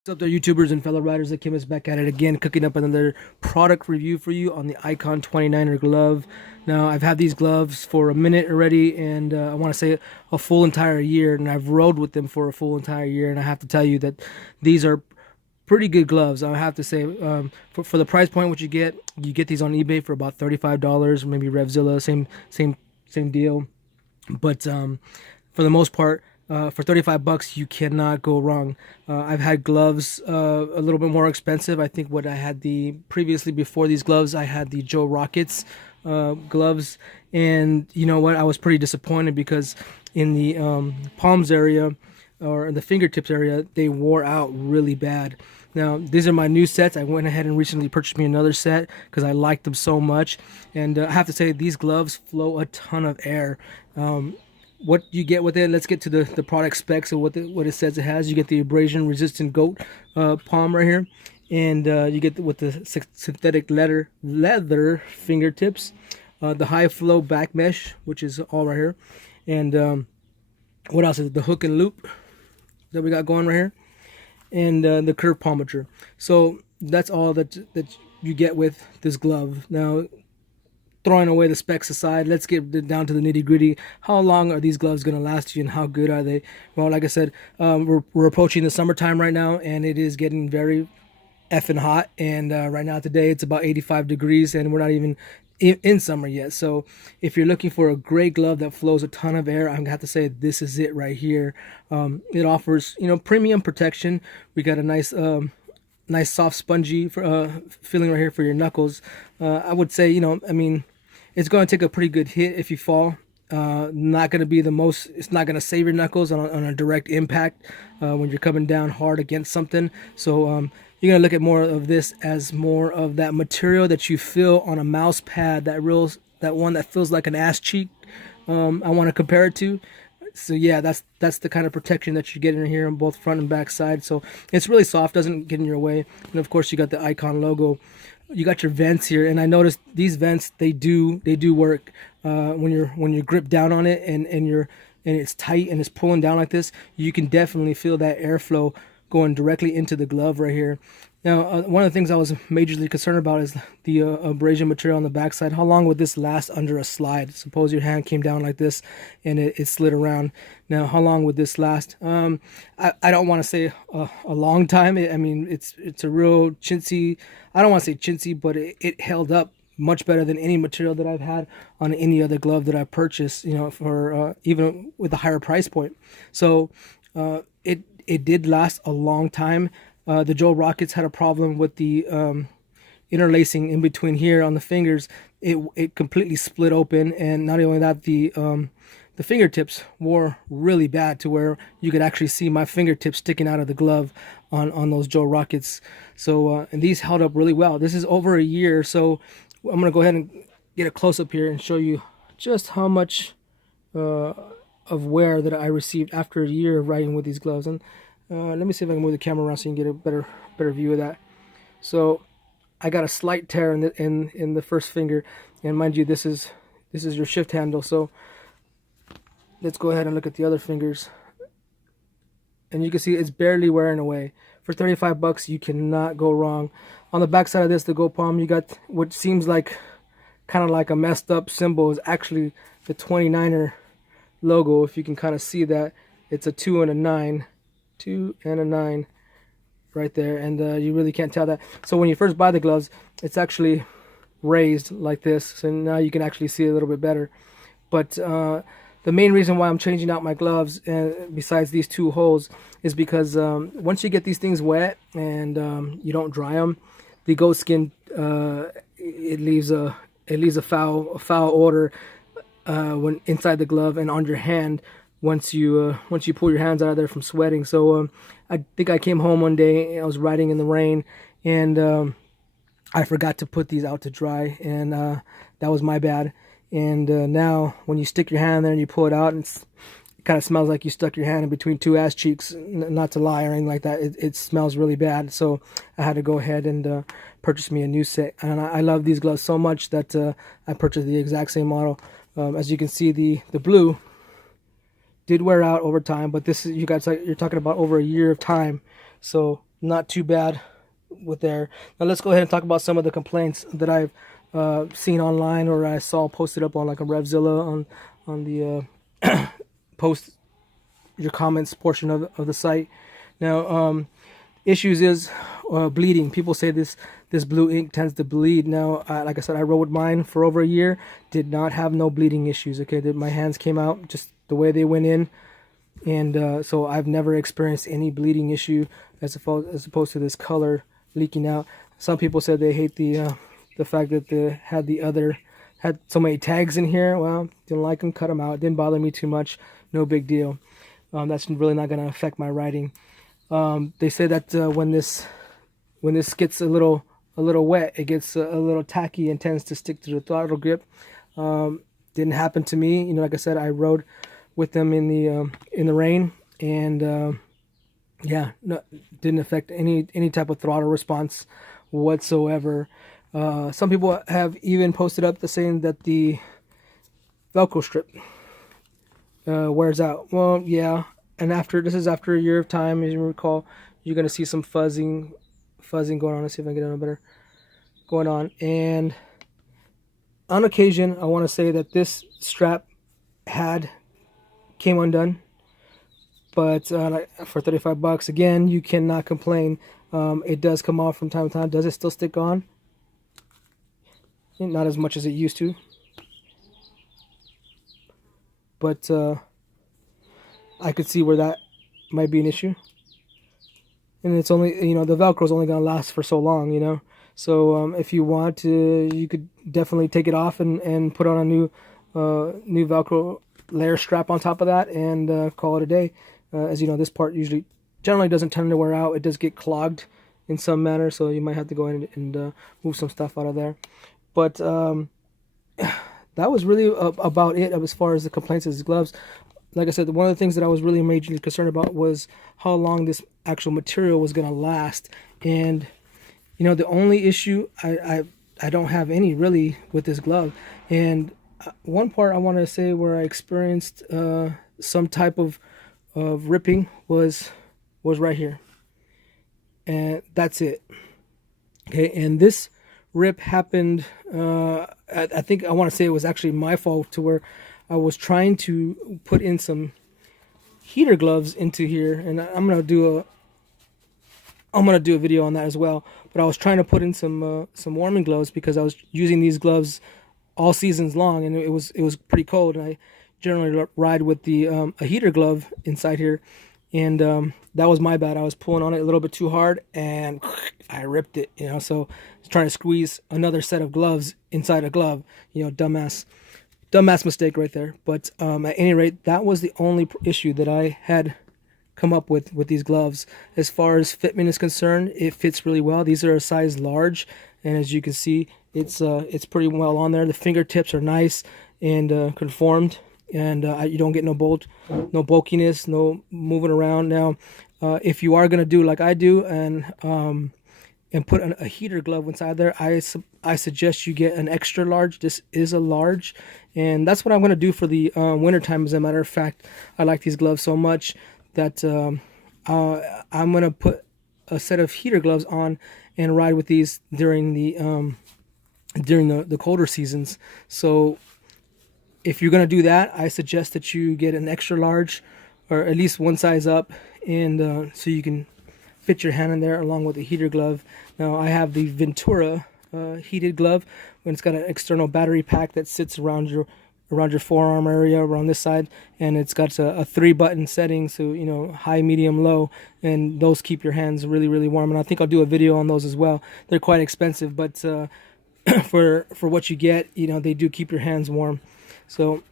What's up there, YouTubers and fellow riders? Kim is back at it again, cooking up another product review for you on the Icon 29er glove. Now, I've had these gloves for a minute already, and I want to say a full entire year, and I've rode with them for a full entire year, and I have to tell you that these are pretty good gloves. I have to say, for the price point, what you get these on eBay for about $35, maybe Revzilla, same deal. But for the most part, for 35 bucks, you cannot go wrong. I've had gloves a little bit more expensive. I think what I had previously before these gloves, I had the Joe Rockets gloves, and you know what? I was pretty disappointed because in the palms area or in the fingertips area, they wore out really bad. Now, these are my new sets. I went ahead and recently purchased me another set because I liked them so much. And I have to say, these gloves flow a ton of air. What you get with it, let's get to the product specs of what it says it has. You get the abrasion resistant goat palm right here. And you get with the synthetic leather fingertips. The high flow back mesh, which is all right here. And what else is it? The hook and loop that we got going right here, and the curve palmature. So that's all that you get with this glove. Now, throwing away the specs aside, let's get down to the nitty gritty. How long are these gloves going to last you, and how good are they? Well, like I said, we're approaching the summertime right now, and it is getting very effing hot. And right now today it's about 85 degrees, and we're not even in summer yet. So if you're looking for a great glove that flows a ton of air, I'm gonna have to say this is it right here. It offers, premium protection. We got a nice soft spongy feeling right here for your knuckles. I would say, it's going to take a pretty good hit if you fall. Not going to be it's not going to save your knuckles on a direct impact when you're coming down hard against something. So you're going to look at more of this as more of that material that you feel on a mouse pad, that one that feels like an ass cheek. I want to compare it to. So yeah, that's the kind of protection that you get in here on both front and back side. So it's really soft, doesn't get in your way. And of course you got the Icon logo. You got your vents here, and I noticed these vents, they do work when you're gripped down on it, and it's tight and it's pulling down like this. You can definitely feel that airflow going directly into the glove right here. Now, one of the things I was majorly concerned about is the abrasion material on the backside. How long would this last under a slide? Suppose your hand came down like this and it slid around. Now, how long would this last? I don't want to say a long time. I mean, it's a real chintzy. I don't want to say chintzy, but it held up much better than any material that I've had on any other glove that I've purchased, for even with a higher price point. So it did last a long time. The Joe Rockets had a problem with the interlacing in between here on the fingers. It completely split open, and not only that, the fingertips wore really bad to where you could actually see my fingertips sticking out of the glove on those Joe Rockets. So and these held up really well. This is over a year, so I'm gonna go ahead and get a close up here and show you just how much of wear that I received after a year of riding with these gloves. And let me see if I can move the camera around so you can get a better view of that. So I got a slight tear in the first finger, and mind you, this is your shift handle. So let's go ahead and look at the other fingers, and you can see it's barely wearing away. For 35 bucks, you cannot go wrong. On the back side of this, the Go Palm, you got what seems like kind of like a messed up symbol is actually the 29er logo. If you can kind of see that, it's a 2 and a 9. 2 and a 9 right there, and you really can't tell that. So when you first buy the gloves, it's actually raised like this, so now you can actually see a little bit better. But the main reason why I'm changing out my gloves, besides these two holes, is because once you get these things wet and you don't dry them, the goat skin it leaves a foul odor when inside the glove and on your hand once you pull your hands out of there from sweating. So I think I came home one day, I was riding in the rain, and I forgot to put these out to dry, and that was my bad. And now when you stick your hand there and you pull it out, and it kind of smells like you stuck your hand in between two ass cheeks. Not to lie or anything like that, it smells really bad. So I had to go ahead and purchase me a new set, and I love these gloves so much that I purchased the exact same model. As you can see, the blue did wear out over time, but this is, you're talking about over a year of time. So not too bad with there. Now let's go ahead and talk about some of the complaints that I've seen online, or I saw posted up on like a Revzilla on the post your comments portion of the site. Now, issues is bleeding. People say this blue ink tends to bleed. Now, like I said, I rode mine for over a year, did not have no bleeding issues. Okay, my hands came out just the way they went in, and so I've never experienced any bleeding issue as opposed to this color leaking out. Some people said they hate the fact that they had so many tags in here. Well, didn't like them, cut them out. Didn't bother me too much. No big deal. That's really not going to affect my writing. They say that when this gets a little wet, it gets a little tacky and tends to stick to the throttle grip. Didn't happen to me. You know, like I said, I rode with them in the rain, and yeah, no, didn't affect any type of throttle response whatsoever. Some people have even posted up saying that the Velcro strip wears out. Well, yeah, and this is after a year of time, as you recall, you're gonna see some fuzzing going on. Let's see if I can get it better going on. And on occasion, I want to say that this strap came undone, but for $35, again, you cannot complain. It does come off from time to time. Does it still stick on? Not as much as it used to, but I could see where that might be an issue. And it's only, you know, the Velcro is only going to last for so long, you know. So if you want to, you could definitely take it off and put on a new Velcro layer strap on top of that, and call it a day. As you know, this part generally doesn't tend to wear out. It does get clogged in some manner, so you might have to go in and move some stuff out of there. But that was really about it as far as the complaints of these gloves. Like I said, one of the things that I was really majorly concerned about was how long this actual material was going to last. And, you know, the only issue, I don't have any really with this glove. And one part I want to say where I experienced some type of ripping was right here. And that's it. Okay, and this rip happened, I think I want to say it was actually my fault, to where I was trying to put in some heater gloves into here, and I'm gonna do a video on that as well. But I was trying to put in some warming gloves because I was using these gloves all seasons long, and it was pretty cold. And I generally ride with a heater glove inside here, and that was my bad. I was pulling on it a little bit too hard, and I ripped it. You know, so I was trying to squeeze another set of gloves inside a glove. You know, dumbass mistake right there. But at any rate, that was the only issue that I had come up with these gloves. As far as fitment is concerned, it fits really well. These are a size large, and as you can see, it's pretty well on there. The fingertips are nice and conformed, and you don't get no bulkiness, no moving around. Now, if you are gonna do like I do and put a heater glove inside there, I suggest you get an extra large. This is a large, and that's what I'm going to do for the winter time. As a matter of fact, I like these gloves so much that I'm going to put a set of heater gloves on and ride with these during the colder seasons. So if you're going to do that, I suggest that you get an extra large, or at least one size up, and so you can fit your hand in there along with the heater glove. Now I have the Ventura heated glove, when it's got an external battery pack that sits around your forearm area, around this side, and it's got a 3-button setting, so you know, high, medium, low, and those keep your hands really, really warm. And I think I'll do a video on those as well. They're quite expensive, but for what you get, you know, they do keep your hands warm. So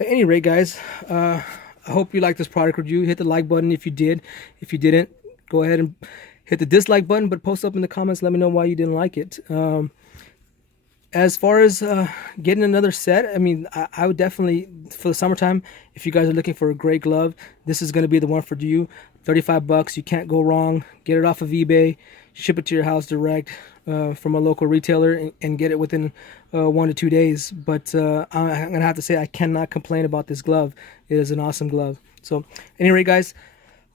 at any rate, guys, I hope you liked this product review. Hit the like button if you did. If you didn't, go ahead and hit the dislike button, but post up in the comments, let me know why you didn't like it. As far as getting another set, I mean, I would definitely, for the summertime, if you guys are looking for a great glove, this is going to be the one for you. $35, you can't go wrong. Get it off of eBay, ship it to your house direct from a local retailer, and get it within 1 to 2 days. But I'm going to have to say I cannot complain about this glove. It is an awesome glove. So, anyway, guys,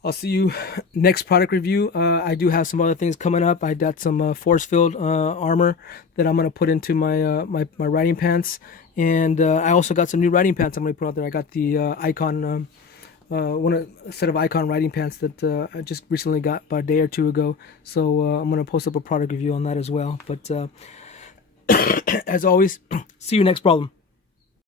I'll see you next product review. I do have some other things coming up. I got some force field armor that I'm gonna put into my riding pants, and I also got some new riding pants I'm gonna put out there. I got the Icon a set of Icon riding pants that I just recently got about a day or two ago. So I'm gonna post up a product review on that as well. But as always, see you next problem.